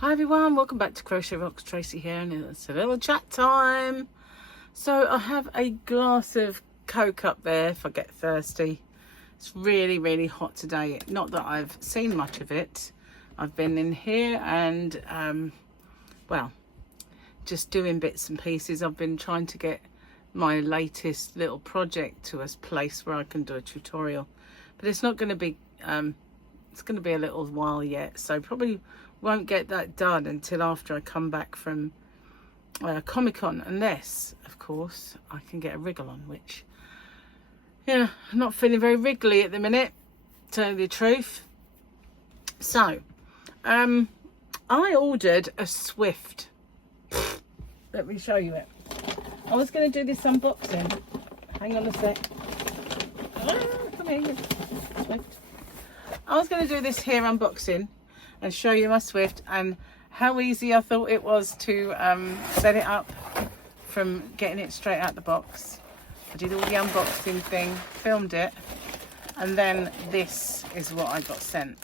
Hi everyone, welcome back to Crochet Rocks. Tracy here, and it's a little chat time. So I have a glass of Coke up there if I get thirsty. It's really hot today. Not that I've seen much of it. I've been in here and well, just doing bits and pieces. I've been trying to get my latest little project to a place where I can do a tutorial, but it's not going to be it's going to be a little while yet, so probably won't get that done until after I come back from Comic-Con, unless of course I can get a wriggle on, which, yeah, I'm not feeling very wriggly at the minute, to tell you the truth. So I ordered a Swift. Let me show you it. I was going to do this unboxing. Hang on a sec. Come here, Swift. I was going to do this here unboxing and show you my Swift and how easy I thought it was to set it up from getting it straight out the box. I did all the unboxing thing, filmed it, and then this is what I got sent.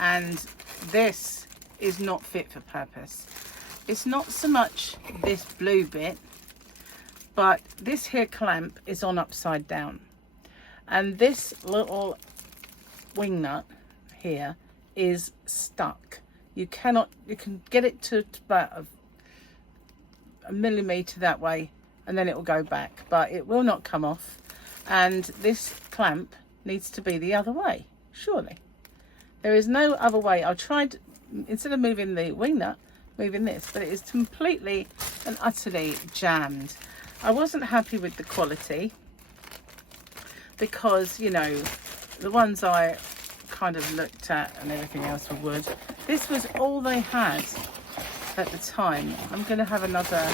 And this is not fit for purpose. It's not so much this blue bit, but this here clamp is on upside down. And this little wing nut here is stuck. You can get it to about a millimetre that way, and then it will go back, but it will not come off. And this clamp needs to be the other way, surely. There is no other way. I tried, instead of moving the wing nut, moving this, but it is completely and utterly jammed. I wasn't happy with the quality because, you know, the ones I kind of looked at and everything else were wood. This was all they had at the time. I'm going to have another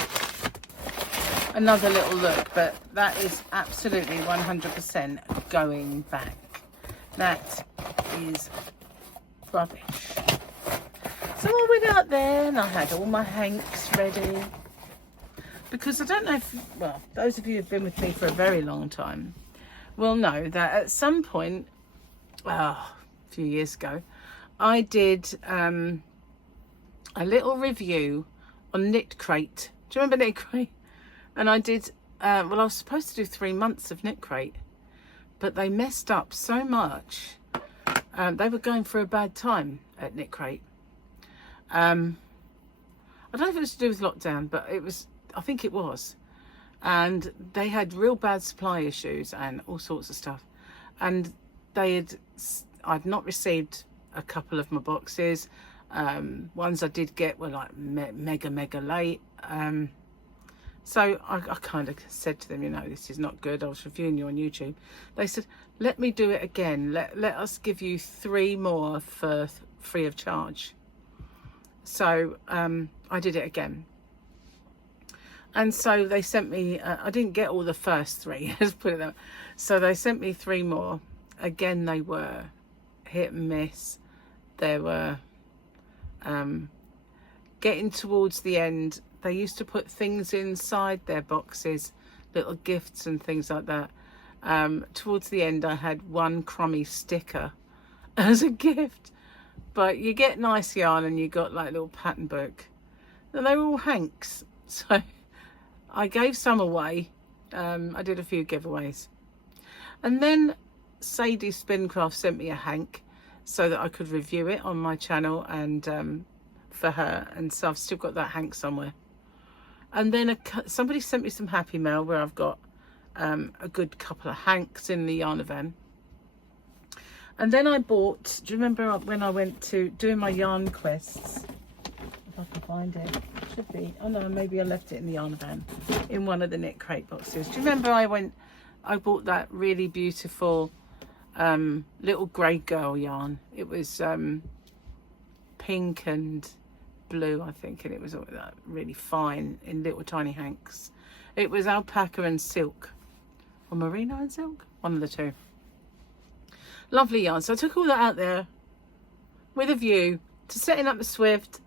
little look, but that is absolutely 100% going back. That is rubbish. So I went out there and I had all my hanks ready, because I don't know if, well, those of you who've been with me for a very long time will know that at some point, a few years ago, I did a little review on Knit Crate. Do you remember Knit Crate? And I did, well, I was supposed to do 3 months of Knit Crate, but they messed up so much. They were going for a bad time at Knit Crate. I don't know if it was to do with lockdown, but it was, I think it was. And they had real bad supply issues and all sorts of stuff. And I'd not received a couple of my boxes. Ones I did get were like mega late. So I kind of said to them, you know, this is not good. I was reviewing you on YouTube. They said, let me do it again. Let us give you 3 more for free of charge. So I did it again. And so they sent me, I didn't get all the first 3, let's put it that way. So they sent me 3 more. Again, they were hit and miss. They were getting towards the end. They used to put things inside their boxes, little gifts and things like that. Towards the end, I had 1 crummy sticker as a gift. But you get nice yarn and you got like a little pattern book. And they were all hanks. So I gave some away. I did a few giveaways. And then Sadie Spincraft sent me a hank so that I could review it on my channel and for her. And so I've still got that hank somewhere. And then somebody sent me some Happy Mail where I've got a good couple of hanks in the yarn van. And then I bought, do you remember when I went to doing my yarn quests? If I can find it, it should be. Oh no, maybe I left it in the yarn van in one of the Knit Crate boxes. Do you remember I bought that really beautiful little grey girl yarn. It was pink and blue, I think, and it was really fine in little tiny hanks. It was alpaca and silk, or merino and silk, one of the two. Lovely yarn. So I took all that out there with a view to setting up the Swift,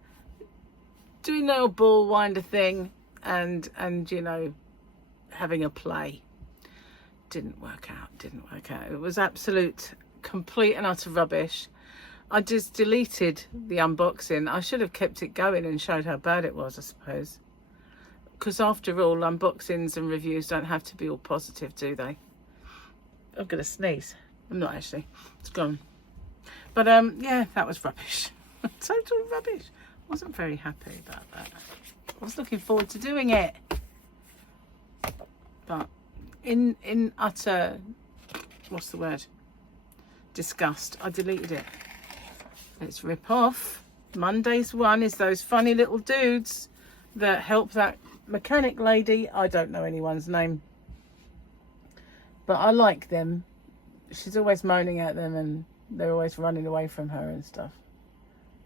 doing the old ball winder thing, and you know, having a play. Didn't work out. It was absolute complete and utter rubbish. I just deleted the unboxing. I should have kept it going and showed how bad it was, I suppose. Because after all, unboxings and reviews don't have to be all positive, do they? I'm going to sneeze. I'm not actually. It's gone. But yeah, that was rubbish. Total rubbish. I wasn't very happy about that. I was looking forward to doing it. But in utter, what's the word? Disgust, I deleted it. Let's rip off. Monday's one is those funny little dudes that help that mechanic lady. I don't know anyone's name, but I like them. She's always moaning at them and they're always running away from her and stuff.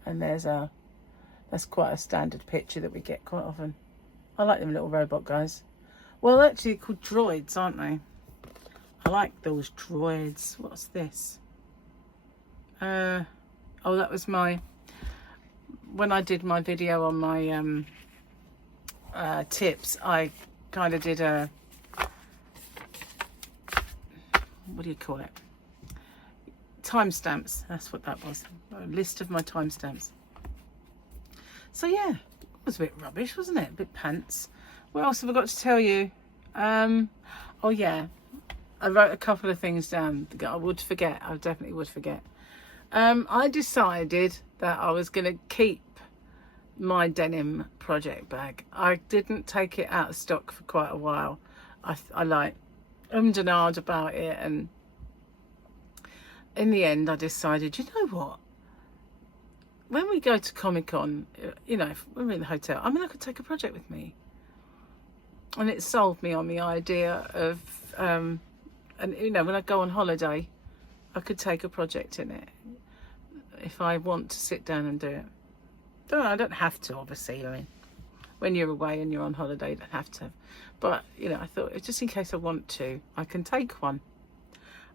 And that's quite a standard picture that we get quite often. I like them little robot guys. Well, they're actually called droids, aren't they? I like those droids. What's this? Oh, that was when I did my video on my tips, I kind of did a, what do you call it? Timestamps. That's what that was. A list of my timestamps. So yeah, it was a bit rubbish, wasn't it? A bit pants. What else have I got to tell you? Oh yeah, I wrote a couple of things down that I would forget. I definitely would forget. I decided that I was going to keep my denim project bag. I didn't take it out of stock for quite a while. I like and ahed about it, and in the end I decided, you know what, when we go to Comic-Con, you know, when we're in the hotel, I mean, I could take a project with me. And it sold me on the idea of and you know, when I go on holiday, I could take a project in it if I want to sit down and do it. I don't have to, obviously. I mean, when you're away and you're on holiday, you don't have to. But, you know, I thought, just in case I want to, I can take one.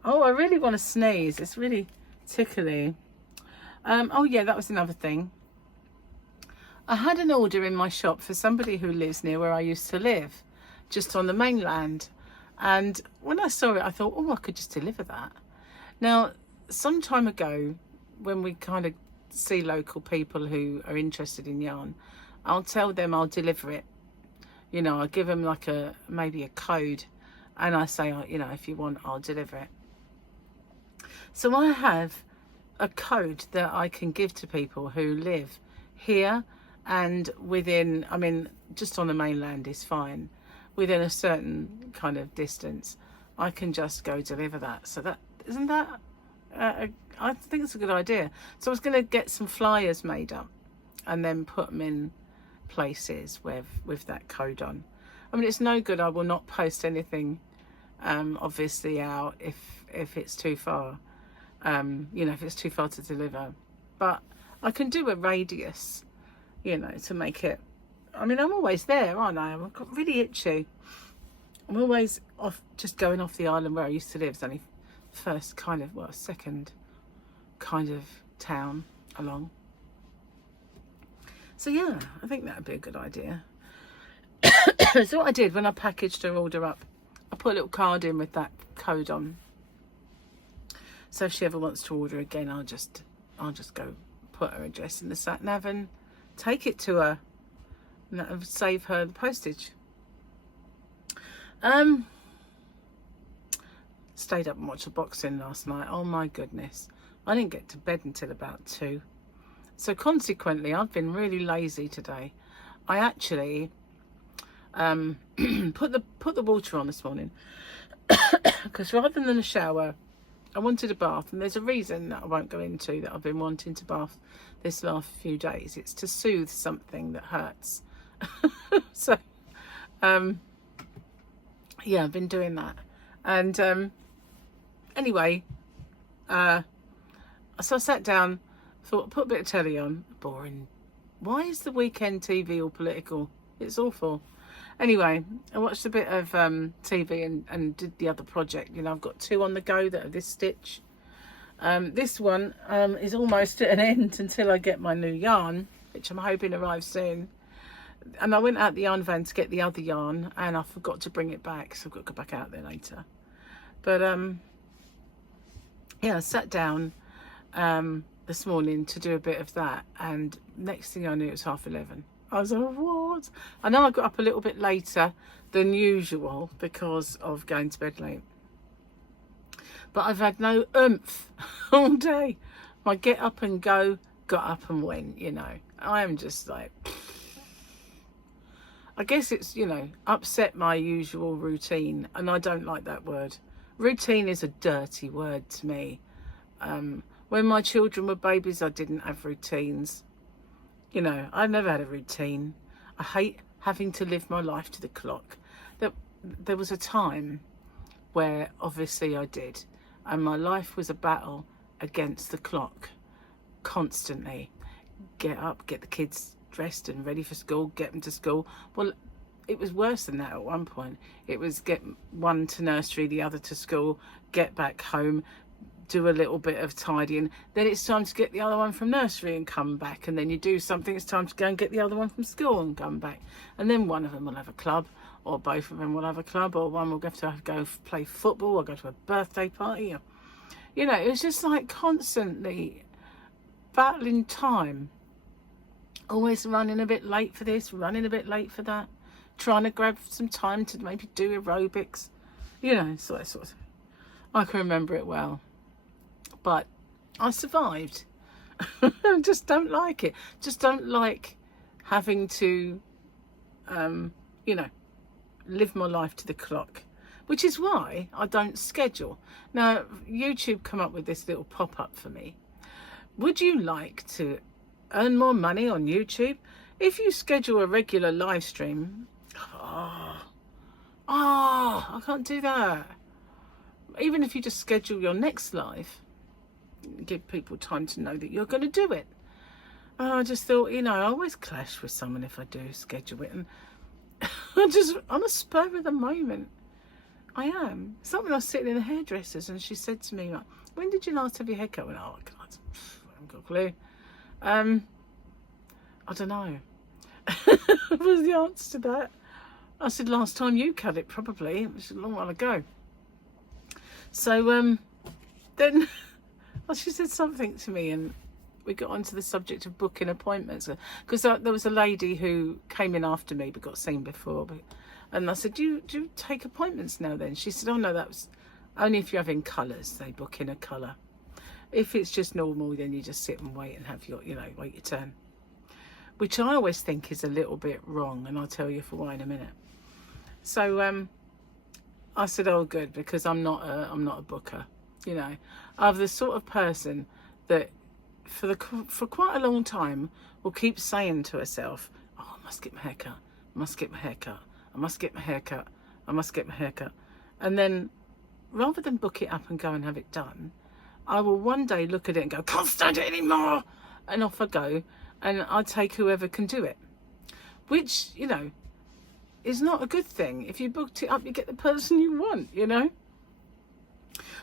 Oh, I really want to sneeze. It's really tickly. Oh, yeah, that was another thing. I had an order in my shop for somebody who lives near where I used to live, just on the mainland. And when I saw it, I thought, oh, I could just deliver that. Now, some time ago, when we kind of see local people who are interested in yarn, I'll tell them I'll deliver it. You know, I'll give them like maybe a code, and I say, you know, if you want, I'll deliver it. So I have a code that I can give to people who live here and within, I mean, just on the mainland is fine. Within a certain kind of distance, I can just go deliver that. So that, isn't that, I think it's a good idea. So I was going to get some flyers made up and then put them in places with that code on. I mean, it's no good. I will not post anything, obviously, out if it's too far. You know, if it's too far to deliver. But I can do a radius, you know, to make it. I mean, I'm always there, aren't I? I've got really itchy. I'm always off, just going off the island where I used to live. It's only first kind of, well, second kind of town along. So yeah, I think that would be a good idea. So what I did when I packaged her order up, I put a little card in with that code on. So if she ever wants to order again, I'll just go put her address in the sat nav and take it to her, and that would save her the postage. Stayed up and watched the boxing last night. Oh my goodness, I didn't get to bed until about 2. So consequently, I've been really lazy today. I actually put the water on this morning because rather than a shower, I wanted a bath, and there's a reason that I won't go into that I've been wanting to bath this last few days. It's to soothe something that hurts. So, yeah, I've been doing that. And anyway, so I sat down, thought, put a bit of telly on. Boring. Why is the weekend TV all political? It's awful. Anyway, I watched a bit of TV and did the other project. You know, I've got 2 on the go that are this stitch. This one is almost at an end until I get my new yarn, which I'm hoping arrives soon. And I went out the yarn van to get the other yarn, and I forgot to bring it back, so I've got to go back out there later. But yeah, I sat down, this morning to do a bit of that, and next thing I knew it was 11:30. I was like, what? I know I got up a little bit later than usual because of going to bed late, but I've had no oomph all day. My get up and go, got up and went, you know. I am just like, I guess it's, you know, upset my usual routine, and I don't like that word. Routine is a dirty word to me. When my children were babies, I didn't have routines. You know, I never had a routine. I hate having to live my life to the clock. There was a time where obviously I did, and my life was a battle against the clock constantly. Get up, get the kids dressed and ready for school, get them to school. Well, it was worse than that at one point. It was get one to nursery, the other to school, get back home, do a little bit of tidying, then it's time to get the other one from nursery and come back, and then you do something, it's time to go and get the other one from school and come back, and then one of them will have a club, or both of them will have a club, or one will have to go play football or go to a birthday party, or, you know, it was just like constantly battling time, always running a bit late for this, running a bit late for that, trying to grab some time to maybe do aerobics, you know, sort of thing. I can remember it well. But I survived. I just don't like it. Just don't like having to, you know, live my life to the clock. Which is why I don't schedule. Now, YouTube come up with this little pop-up for me. Would you like to earn more money on YouTube? If you schedule a regular live stream, I can't do that. Even if you just schedule your next live, give people time to know that you're going to do it. I just thought, you know, I always clash with someone if I do schedule it, and I just, on a spur of the moment, I am. Something I was sitting in a hairdresser's, and she said to me, like, when did you last have your hair cut? I went, oh, God, I haven't got a clue. I don't know. What was the answer to that? I said, last time you cut it, probably. It was a long while ago. So then well, she said something to me, and we got onto the subject of booking appointments, because there was a lady who came in after me but got seen before, and I said, do you take appointments now then? She said, oh no, that was only if you're having colours, they book in a colour. If it's just normal, then you just sit and wait and have your, you know, wait your turn, which I always think is a little bit wrong, and I'll tell you for why in a minute. So I said, oh good, because I'm not a booker, you know. I'm the sort of person that for quite a long time will keep saying to herself, oh, I must get my hair cut, I must get my hair cut, I must get my hair cut, I must get my hair cut. And then rather than book it up and go and have it done, I will one day look at it and go, can't stand it anymore, and off I go, and I take whoever can do it, which, you know, is not a good thing. If you booked it up, you get the person you want, you know.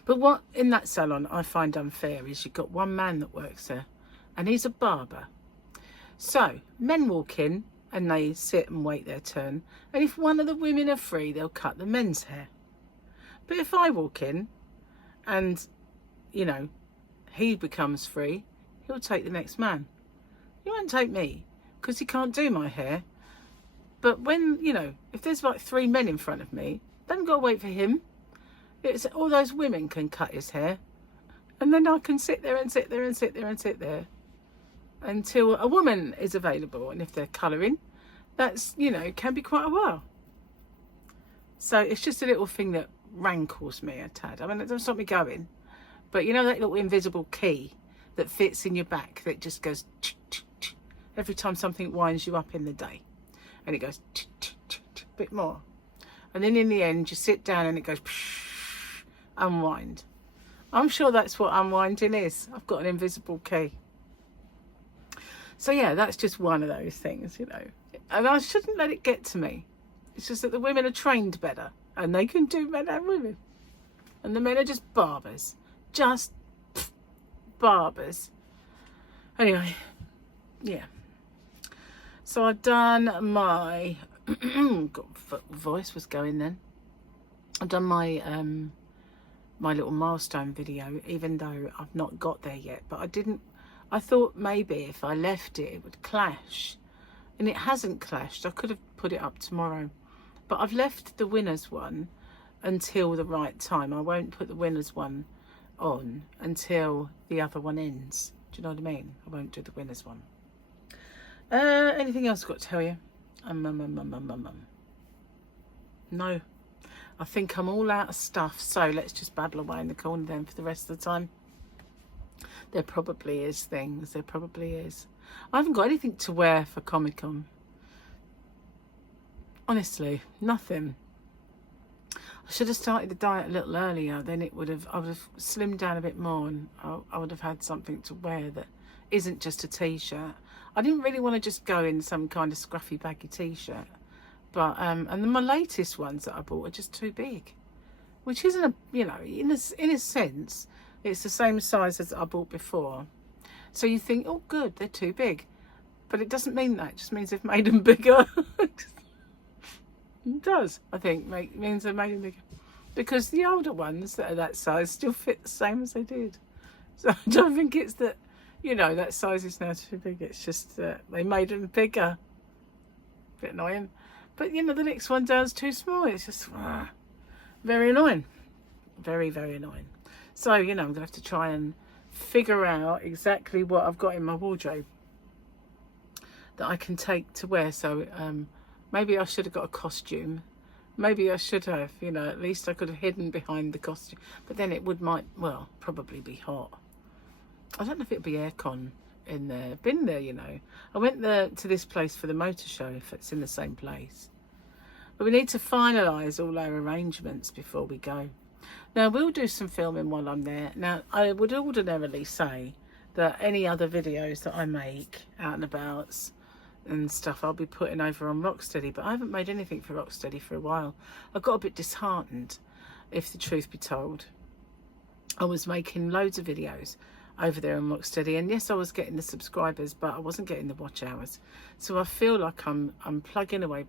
But what in that salon I find unfair is you've got one man that works there, and he's a barber. So men walk in and they sit and wait their turn, and if one of the women are free, they'll cut the men's hair. But if I walk in and, you know, he becomes free, he'll take the next man. He won't take me because he can't do my hair. But when, you know, if there's like 3 men in front of me, they haven't got to wait for him. It's all those women can cut his hair, and then I can sit there and sit there and sit there and sit there until a woman is available. And if they're colouring, that's, you know, can be quite a while. So it's just a little thing that rankles me a tad. I mean, it doesn't stop me going, but you know that little invisible key that fits in your back that just goes every time something winds you up in the day, and it goes a bit more, and then in the end you sit down and it goes unwind. I'm sure that's what unwinding is. I've got an invisible key. So yeah, that's just one of those things, you know, and I shouldn't let it get to me. It's just that the women are trained better, and they can do men and women, and the men are just barbers, just barbers. Anyway, yeah, so I've done my voice was going then. I've done my my little milestone video, even though I've not got there yet, but I didn't I thought maybe if I left it, it would clash. And it hasn't clashed. I could have put it up tomorrow. But I've left the winner's one until the right time. I won't put the winner's one on until the other one ends. Do you know what I mean? I won't do the winner's one. Anything else I've got to tell you? No. I think I'm all out of stuff. So let's just babble away in the corner then for the rest of the time. There probably is things. There probably is. I haven't got anything to wear for Comic-Con. Honestly, nothing. I should have started the diet a little earlier. Then I would have slimmed down a bit more, and I would have had something to wear that isn't just a t-shirt. I didn't really want to just go in some kind of scruffy baggy t-shirt. But and then my latest ones that I bought are just too big. Which isn't a, you know, in a sense, it's the same size as I bought before. So you think, oh good, they're too big. But it doesn't mean that. It just means they've made them bigger. It does, I think, means they've made them bigger. Because the older ones that are that size still fit the same as they did. So I don't think it's that, you know, that size is now too big. It's just that they made them bigger. Bit annoying. But, you know, the next one down's too small. It's just very annoying. Very, very annoying. So, you know, I'm going to have to try and figure out exactly what I've got in my wardrobe that I can take to wear. So maybe I should have got a costume. Maybe I should have, you know, at least I could have hidden behind the costume. But then it well, probably be hot. I don't know if it'll be aircon in there. Been there, you know. I went there to this place for the motor show, if it's in the same place. But we need to finalise all our arrangements before we go. Now, we'll do some filming while I'm there. Now, I would ordinarily say that any other videos that I make out and about and stuff, I'll be putting over on Rocksteady. But I haven't made anything for Rocksteady for a while. I got a bit disheartened, if the truth be told. I was making loads of videos over there on Rocksteady, and yes, I was getting the subscribers, but I wasn't getting the watch hours. So I feel like I'm plugging away,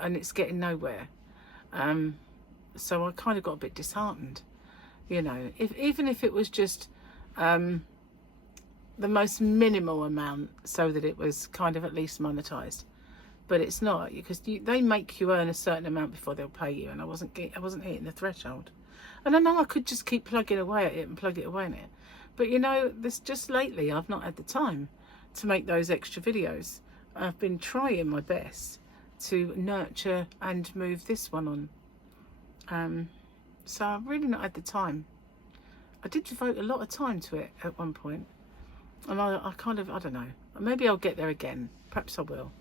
and it's getting nowhere. So I kind of got a bit disheartened, you know. Even if it was just the most minimal amount, so that it was kind of at least monetized. But it's not, because they make you earn a certain amount before they'll pay you, and I wasn't hitting the threshold. And I know I could just keep plugging away at it and plug it away in it. But, you know, this just lately I've not had the time to make those extra videos. I've been trying my best to nurture and move this one on. So I've really not had the time. I did devote a lot of time to it at one point. And I kind of, I don't know. Maybe I'll get there again. Perhaps I will.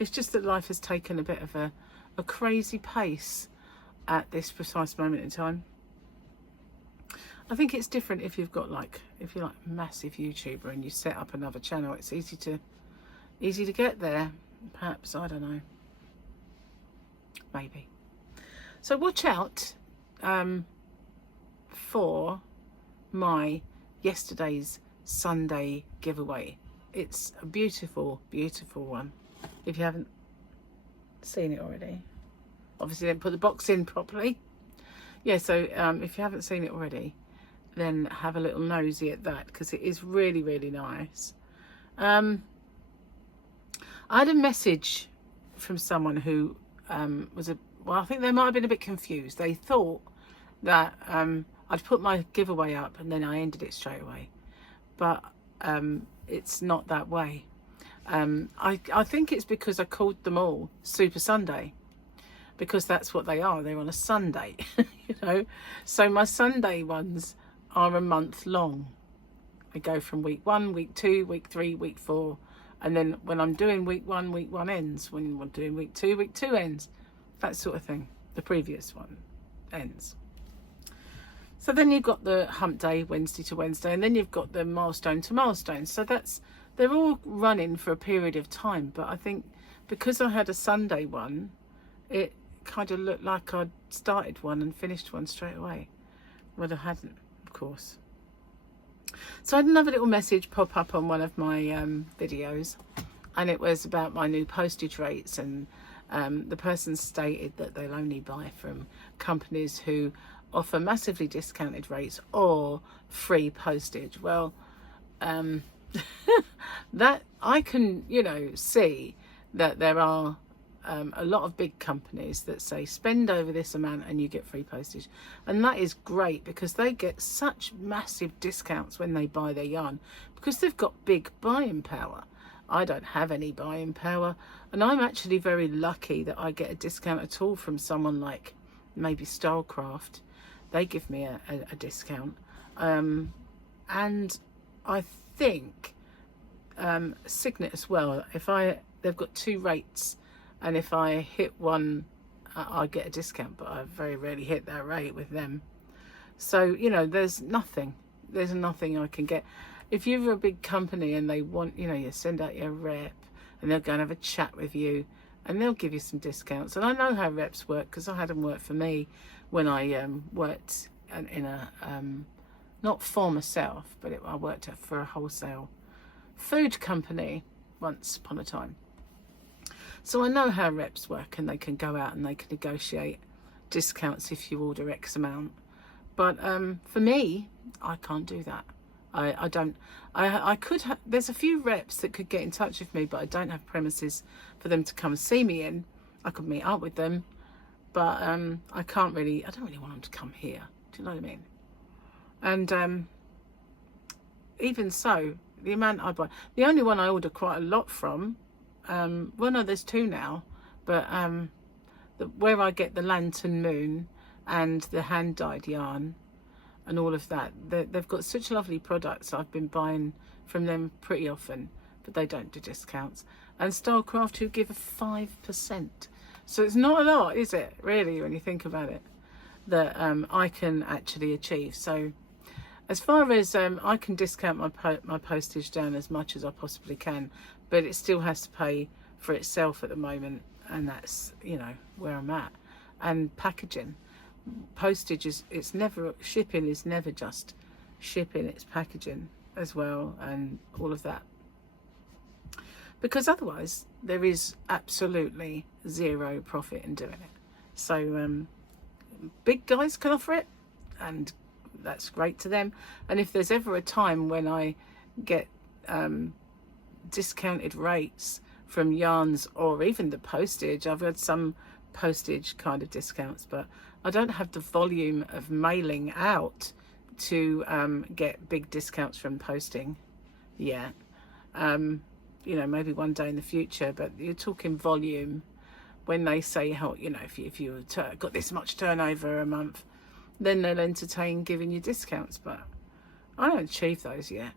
It's just that life has taken a bit of a crazy pace at this precise moment in time. I think it's different if you've got if you're like a massive YouTuber and you set up another channel. It's easy to get there. Perhaps, I don't know. Maybe. So watch out for my yesterday's Sunday giveaway. It's a beautiful, beautiful one. If you haven't seen it already. Obviously, then put the box in properly. Yeah, so if you haven't seen it already, then have a little nosy at that, because it is really, really nice. I had a message from someone who I think they might have been a bit confused. They thought that I'd put my giveaway up and then I ended it straight away. But it's not that way. I think it's because I called them all Super Sunday. Because that's what they are. They're on a Sunday, you know. So my Sunday ones are a month long. They go from week 1, week 2, week 3, week 4. And then when I'm doing week 1 ends. When we're doing week 2 ends. That sort of thing. The previous one ends. So then you've got the hump day, Wednesday to Wednesday. And then you've got the milestone to milestone. So they're all running for a period of time. But I think because I had a Sunday one, it kind of looked like I'd started one and finished one straight away. Well, I hadn't, of course. So I had another little message pop up on one of my videos, and it was about my new postage rates, and the person stated that they'll only buy from companies who offer massively discounted rates or free postage. Well, that I can, you know, see that there are a lot of big companies that say spend over this amount and you get free postage, and that is great because they get such massive discounts when they buy their yarn because they've got big buying power. I don't have any buying power, and I'm actually very lucky that I get a discount at all from someone like maybe Stylecraft. They give me a discount, and I think Signet as well. They've got 2 rates, and if I hit one, I get a discount, but I very rarely hit that rate with them. So, you know, there's nothing I can get. If you're a big company and they want, you know, you send out your rep and they'll go and have a chat with you and they'll give you some discounts. And I know how reps work because I had them work for me when I worked in a, not for myself, but I worked for a wholesale food company once upon a time. So I know how reps work, and they can go out and they can negotiate discounts if you order X amount. But for me, I can't do that. I don't. I could have. There's a few reps that could get in touch with me, but I don't have premises for them to come and see me in. I could meet up with them, but I can't really. I don't really want them to come here. Do you know what I mean? And even so, the amount I buy, the only one I order quite a lot from, well, no, there's 2 now, but where I get the Lantern Moon and the hand dyed yarn and all of that, they've got such lovely products. I've been buying from them pretty often, but they don't do discounts. And Stylecraft, who give a 5%, so it's not a lot, is it, really, when you think about it, that I can actually achieve. So as far as I can discount my postage down as much as I possibly can, but it still has to pay for itself at the moment, and that's, you know, where I'm at. And packaging, postage it's never, shipping is never just shipping, it's packaging as well, and all of that, because otherwise there is absolutely zero profit in doing it. So big guys can offer it, and that's great to them. And if there's ever a time when I get discounted rates from yarns or even the postage, I've had some postage kind of discounts, but I don't have the volume of mailing out to get big discounts from posting yet. You know, maybe one day in the future, but you're talking volume when they say, how, you know, if you got this much turnover a month, then they'll entertain giving you discounts, but I don't achieve those yet,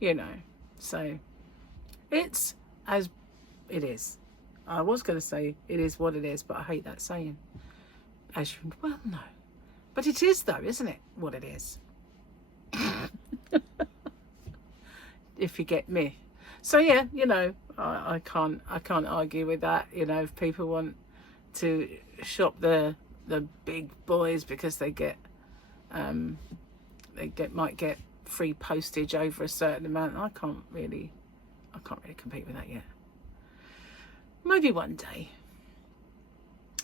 you know. So it's as it is. I was going to say it is what it is, but I hate that saying. As you, well, no, but it is though, isn't it? What it is. If you get me. So yeah, you know, I can't argue with that. You know, if people want to shop the big boys because they might get free postage over a certain amount, I can't really compete with that yet. Maybe one day.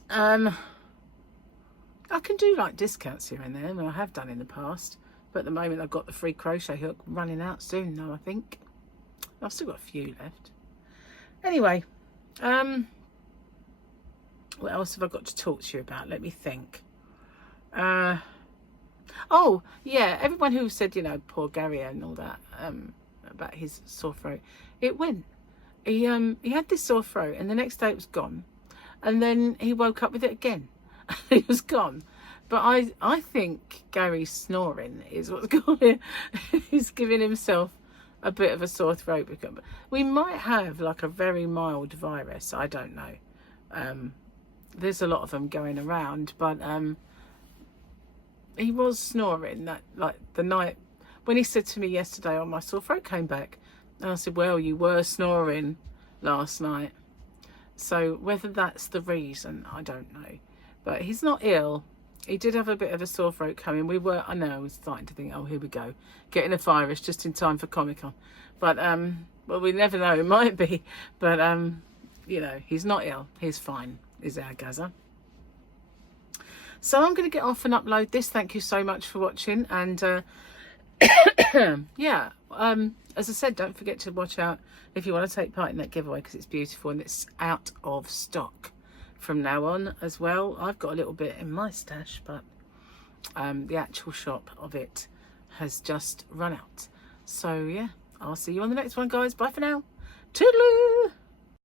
I can do like discounts here and there, and I have done in the past, but at the moment I've got the free crochet hook running out soon though, I think. I've still got a few left. Anyway, what else have I got to talk to you about? Let me think. Oh yeah, everyone who said, you know, poor Gary and all that, about his sore throat, it went. He had this sore throat, and the next day it was gone, and then he woke up with it again. It was gone. But I think Gary's snoring is what's going. He's giving himself a bit of a sore throat. Because we might have like a very mild virus. I don't know. There's a lot of them going around, but he was snoring that, like, the night when he said to me yesterday, "Oh, my sore throat came back," and I said, "Well, you were snoring last night." So whether that's the reason, I don't know. But he's not ill. He did have a bit of a sore throat coming. I know, I was starting to think, oh, here we go, getting a virus just in time for Comic-Con. But well, we never know, it might be. But you know, he's not ill. He's fine, is our Gaza. So I'm going to get off and upload this. Thank you so much for watching, and Yeah, as I said, don't forget to watch out if you want to take part in that giveaway, because it's beautiful and it's out of stock from now on as well. I've got a little bit in my stash, but the actual shop of it has just run out. So yeah, I'll see you on the next one, guys. Bye for now. Toodaloo.